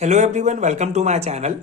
Hello everyone, welcome to my channel.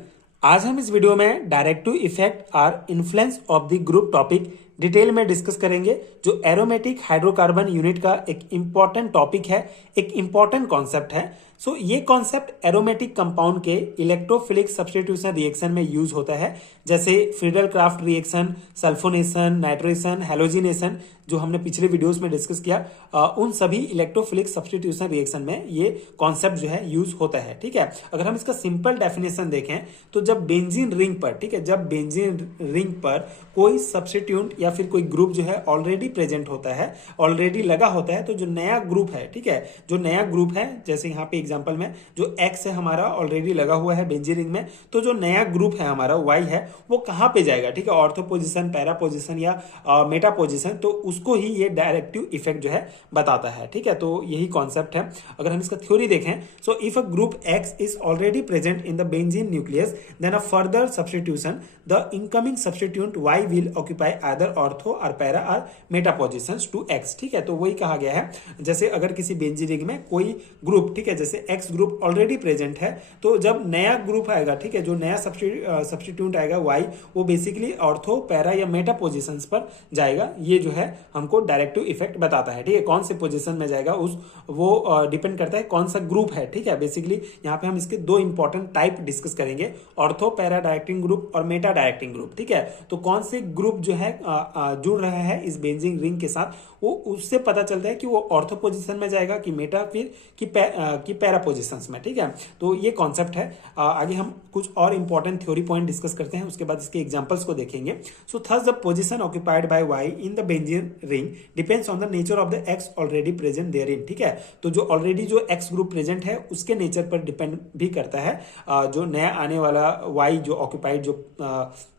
आज हम इस वीडियो में डायरेक्टिव इफेक्ट और influence of the group topic detail में डिस्कस करेंगे, जो एरोमेटिक हाइड्रोकार्बन यूनिट का एक इंपॉर्टेंट टॉपिक है, एक इंपॉर्टेंट कॉन्सेप्ट है। ये कॉन्सेप्ट एरोमेटिक कंपाउंड के इलेक्ट्रोफिलिक सब्स्टिट्यूशन रिएक्शन में यूज होता है, जैसे Friedel craft reaction, sulphonation, nitration, halogenation, जो हमने पिछले वीडियोस में डिस्कस किया। उन सभी इलेक्ट्रोफिलिक सब्स्टिट्यूशन रिएक्शन में ये कॉन्सेप्ट जो है यूज होता है। ठीक है, अगर हम इसका सिंपल डेफिनेशन देखें तो जब बेंजीन रिंग पर, ठीक है, जब बेंजीन रिंग पर कोई सब्स्टिट्यूएंट या फिर कोई ग्रुप जो है ऑलरेडी प्रेजेंट होता है, ऑलरेडी लगा होता है, तो जो नया ग्रुप है, ठीक है, जो नया ग्रुप है, जैसे यहाँ पे एग्जांपल में जो एक्स है हमारा ऑलरेडी लगा हुआ है बेंजीन रिंग में, तो जो नया ग्रुप है हमारा वाई है वो कहाँ पे जाएगा, ठीक है, ऑर्थो पोजिशन, पैरा पोजिशन या मेटा पोजिशन, तो उसको ही ये डायरेक्टिव इफेक्ट जो है बताता है। ठीक है, तो यही कॉन्सेप्ट है। अगर हम इसका थ्योरी देखें, so if a group X is already present in the benzene nucleus, then a further substitution the incoming substituent y will occupy either ortho और पैरा और मेटा पोजिशंस टू x। ठीक है, तो वही कहा गया है, जैसे अगर किसी बेंजीन रिंग में कोई ग्रुप, ठीक है, जैसे x ग्रुप ऑलरेडी प्रेजेंट है, तो जब नया ग्रुप आएगा, ठीक है, जो नया सब्स्टिट्यूएंट आएगा y, वो बेसिकली ऑर्थो, पैरा या मेटा पोजिशंस पर जाएगा। ये जो है हमको डायरेक्टिव इफेक्ट बताता है। ठीक है, कौन से पोजिशन में जाएगा उस वो डिपेंड करता है कौन सा ग्रुप है। ठीक है, बेसिकली यहाँ पे हम इसके दो इंपॉर्टेंट टाइप डिस्कस करेंगे, ऑर्थो पैरा डायरेक्टिंग ग्रुप और मेटा डायरेक्टिंग ग्रुप। ठीक है, तो कौन से ग्रुप जो है जुड़ रहा है इस बेंजीन रिंग के साथ, वो उससे पता चलता है कि वो ऑर्थो पोजीशन में जाएगा कि मेटा, फिर कि पैरा पोजीशंस में। ठीक है, तो ये कॉन्सेप्ट है। आगे हम कुछ और इंपॉर्टेंट थ्योरी पॉइंट डिस्कस करते हैं, उसके बाद इसके एग्जांपल्स को देखेंगे। So thus the position occupied by Y in the benzene ring depends on the nature of the X already present there in. ठीक है, तो जो ऑलरेडी जो एक्स ग्रुप प्रेजेंट है उसके नेचर पर डिपेंड भी करता है जो नया आने वाला वाई जो ऑक्यूपाइड जो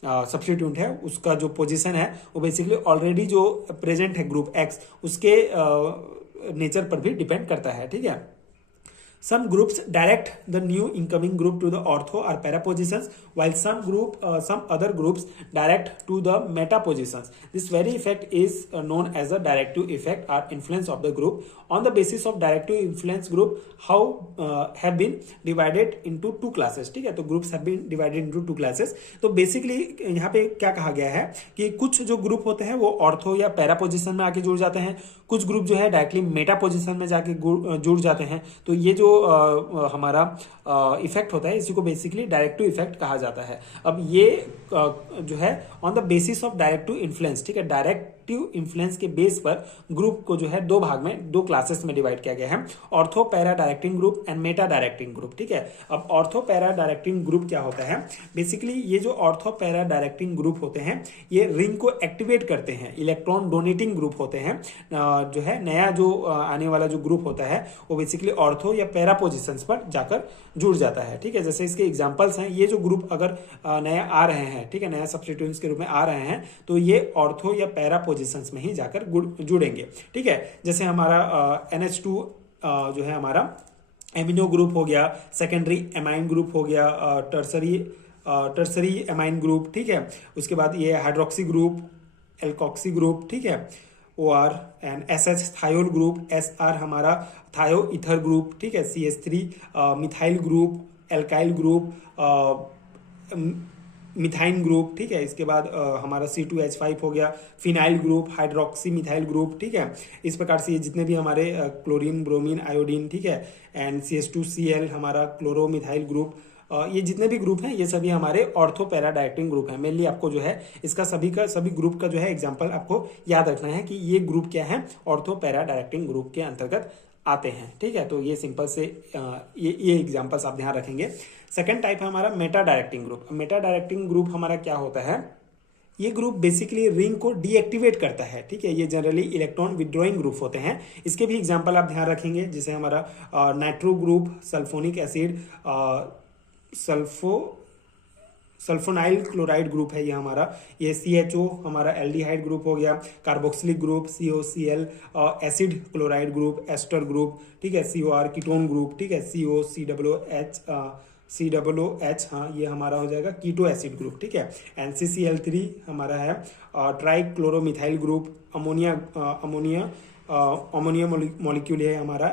सब्स्टिट्यूएंट है उसका जो पोजीशन है वो बेसिकली ऑलरेडी जो प्रेजेंट है ग्रुप एक्स उसके नेचर पर भी डिपेंड करता है। ठीक है, some groups direct the new incoming group to the ortho or para positions, while some other groups direct to the meta positions. This very effect is known as the directive effect or influence of the group. On the basis of directive influence group, how have been divided into two classes. ठीक है, तो groups have been divided into two classes. तो basically यहाँ पे क्या कहा गया है कि कुछ जो ग्रुप होते हैं वो ऑर्थो या पैरा पोजिशन में आके जुड़ जाते हैं, कुछ ग्रुप जो है डायरेक्टली मेटा पोजिशन में जाके जुड़ जाते हैं। तो ये जो हमारा इफेक्ट होता है इसी को बेसिकली डायरेक्टिव इफेक्ट कहा जाता है। अब ये जो है on the basis of directive influence, ठीक है, डायरेक्टिव इन्फ्लुएंस के बेस पर ग्रुप को जो है दो भाग में, दो क्लासेस में डिवाइड किया गया है, ortho para directing group and Meta directing group. ठीक है, अब ऑर्थो पैरा डायरेक्टिंग ग्रुप क्या होता है, बेसिकली ये जो ऑर्थो पैरा डायरेक्टिंग ग्रुप होते हैं ये रिंग को एक्टिवेट करते हैं, इलेक्ट्रॉन डोनेटिंग ग्रुप होते हैं। जो है नया जो आने वाला जो ग्रुप होता है वो बेसिकली ऑर्थो या पैरा पोजिशंस पर जाकर जुड़ जाता है। ठीक है, जैसे इसके एग्जांपल्स हैं, ये जो ग्रुप अगर नया आ रहे हैं, ठीक है, नया सब्स्टिट्यूएंट्स के रूप में आ रहे हैं, तो ये ऑर्थो या पैरा पोजिशंस में ही जाकर जुड़ेंगे। ठीक है, जैसे हमारा NH2 जो है हमारा एमिनो ग्रुप हो गया, सेकेंडरी एमाइन ग्रुप हो गया, टर्सरी एमाइन ग्रुप। ठीक है, उसके बाद ये हाइड्रोक्सी ग्रुप, एल्कोक्सी ग्रुप, ठीक है, OR and SH thiol group, SR हमारा थायो इथर ग्रुप, ठीक है, CH3 methyl group, alkyl group, methine group. ठीक है, इसके बाद हमारा C2H5 हो गया, phenyl group, hydroxy methyl group. ठीक है, इस प्रकार से ये जितने भी हमारे क्लोरीन, ब्रोमीन, आयोडीन, ठीक है, एंड CH2Cl हमारा क्लोरो मिथाइल ग्रुप, ये जितने भी ग्रुप हैं ये सभी हमारे ऑर्थो पैरा डायरेक्टिंग ग्रुप हैं। मेनली आपको जो है इसका सभी ग्रुप का जो है एग्जांपल आपको याद रखना है कि ये ग्रुप क्या है, ऑर्थो पैरा डायरेक्टिंग ग्रुप के अंतर्गत आते हैं। ठीक है, तो ये सिंपल से ये एग्जांपल्स आप ध्यान रखेंगे। सेकंड टाइप है हमारा Meta directing group. Meta directing group हमारा क्या होता है, ये ग्रुप बेसिकली रिंग को डीएक्टिवेट करता है। ठीक है, ये जनरली इलेक्ट्रॉन विड्रॉइंग ग्रुप होते हैं। इसके भी एग्जांपल आप ध्यान रखेंगे, जैसे हमारा nitro group, sulphonic acid, sulfonyl chloride group है ये हमारा, ये CHO हमारा एल्डिहाइड ग्रुप हो गया, carboxylic group, COCl acid chloride group, ester group, ठीक है, COR कीटोन ग्रुप, ठीक है, COOH, हाँ ये हमारा हो जाएगा कीटो एसिड ग्रुप। ठीक है, NCCl3 हमारा है trichloromethyl group, ammonia molecule है हमारा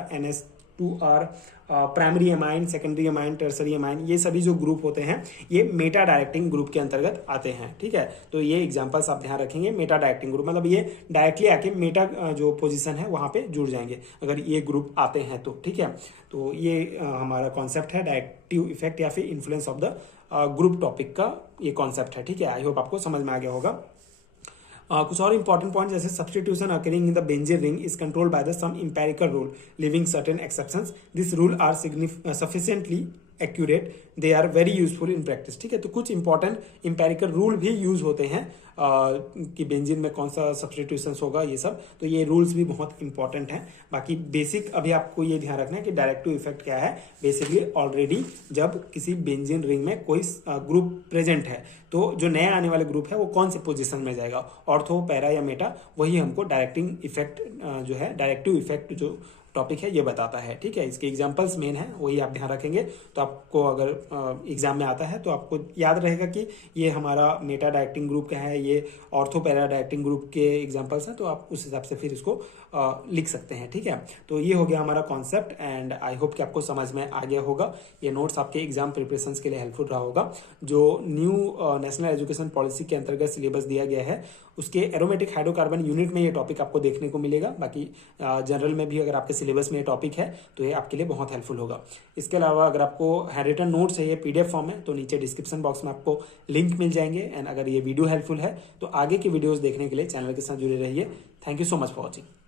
to are primary amine, secondary amine, tertiary amine, ये सभी जो ग्रुप होते हैं ये मेटा डायरेक्टिंग ग्रुप के अंतर्गत आते हैं। ठीक है, तो ये एग्जांपल्स आप ध्यान रखेंगे। मेटा डायरेक्टिंग ग्रुप मतलब ये डायरेक्टली आके मेटा जो पोजीशन है वहां पे जुड़ जाएंगे अगर ये ग्रुप आते हैं तो। ठीक है, तो ये हमारा कॉन्सेप्ट है डायरेक्टिव इफेक्ट या फिर influence of the group topic का ये कॉन्सेप्ट है। ठीक है, आई होप आपको समझ में आ गया होगा। कुछ और इंपॉर्टेंट पॉइंट जैसे substitution occurring in the benzene ring is controlled by the some empirical rule leaving certain exceptions, this rule are sufficiently accurate, they are very useful in practice. ठीक है, तो कुछ इंपॉर्टेंट इंपेरिकल रूल भी use होते हैं कि benzene में कौन सा सब्स्टिट्यूशन होगा, ये सब, तो ये रूल्स भी बहुत इंपॉर्टेंट हैं। बाकी बेसिक अभी आपको ये ध्यान रखना है कि डायरेक्टिव इफेक्ट क्या है। बेसिकली ऑलरेडी जब किसी बेंजीन रिंग में कोई ग्रुप प्रेजेंट है तो जो नया आने वाले ग्रुप है वो कौन से पोजीशन में जाएगा, ऑर्थो, पैरा या मेटा, वही हमको डायरेक्टिंग इफेक्ट जो है, डायरेक्टिव इफेक्ट जो टॉपिक है ये बताता है। ठीक है, इसके एग्जांपल्स मेन है, वही आप ध्यान रखेंगे तो आपको अगर एग्जाम में आता है तो आपको याद रहेगा कि ये हमारा मेटा डायरेक्टिंग ग्रुप का है, ये ऑर्थो पैरा डायरेक्टिंग ग्रुप के एग्जांपल्स हैं, तो आप उस हिसाब से फिर इसको लिख सकते हैं। ठीक है, तो ये हो गया हमारा कॉन्सेप्ट एंड आई होप कि आपको समझ में आ गया होगा। ये नोट्स आपके एग्जाम प्रिपरेशन के लिए हेल्पफुल रहा होगा। जो न्यू नेशनल एजुकेशन पॉलिसी के अंतर्गत सिलेबस दिया गया है उसके एरोमेटिक हाइड्रोकार्बन यूनिट में ये टॉपिक आपको देखने को मिलेगा। बाकी जनरल में भी अगर आपके सिलेबस में ये टॉपिक है तो ये आपके लिए बहुत हेल्पफुल होगा। इसके अलावा अगर आपको हैंड रिटन नोट्स है, ये पीडीएफ फॉर्म है, तो नीचे डिस्क्रिप्शन बॉक्स में आपको लिंक मिल जाएंगे। एंड अगर ये वीडियो हेल्पफुल है तो आगे की वीडियोस देखने के लिए चैनल के साथ जुड़े रहिए। Thank you so much for watching.